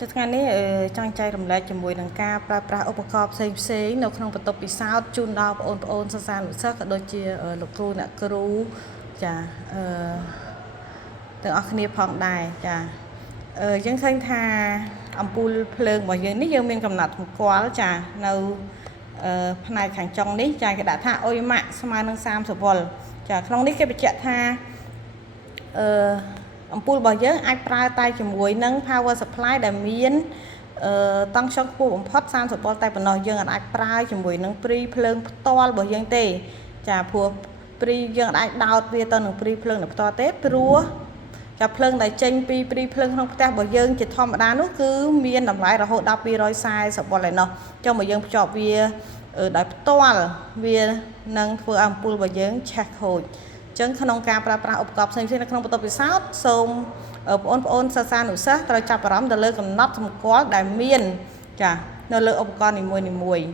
จะថ្ងៃនេះចង់ចែករំលែកជាមួយនឹងការប្រើប្រាស់ឧបករណ៍ផ្សេងៗនៅក្នុងបន្ទប់ពិសោធន៍ជូនដល់បងប្អូនសិស្សានុសិស្សក៏ដូចជាលោកគ្រូអ្នកគ្រូចាទាំងអស់គ្នាផងដែរចាយើងឃើញថាអំពូលភ្លើងរបស់យើងនេះយើងមានកំណត់សម្គាល់ចានៅផ្នែកខាងចុងនេះចាគេដាក់ថាអុយម៉ាក់ស្មើនឹង30វ៉ុលចាក្នុងនេះគេបញ្ជាក់ថាអំពូលរបស់យើងអាចប្រើតែជាមួយនឹង power supply ដែលមានតង់ខ្យល់ខ្ពស់បំផុត30វ៉ុលតែប៉ុណ្ណោះយើងអាចប្រើជាមួយនឹងព្រីភ្លើងផ្ទាល់របស់យើងទេចាព្រោះព្រីយើងអាចដោតវាទៅនឹងព្រីភ្លើងនៅផ្ទាល់ទេព្រោះចាភ្លើងដែលចេញពីព្រីភ្លើងក្នុងផ្ទះរបស់យើងជាធម្មតានោះគឺមានតម្លៃរហូតដល់240វ៉ុលឯណោះចុះមកយើងភ្ជាប់វាដោយផ្ទាល់វានឹងធ្វើឲ្យអំពូលរបស់យើងឆេះខូចចឹងក្នុងការប្រើប្រាស់ឧបករណ៍ផ្សេងៗនៅក្នុងបន្ទប់ពិសោធន៍សូមបងប្អូនសិស្សានុសិស្សត្រូវចាប់អារម្មណ៍ទៅលើកំណត់សម្គាល់ដែលមានចានៅលើឧបករណ៍នីមួយៗ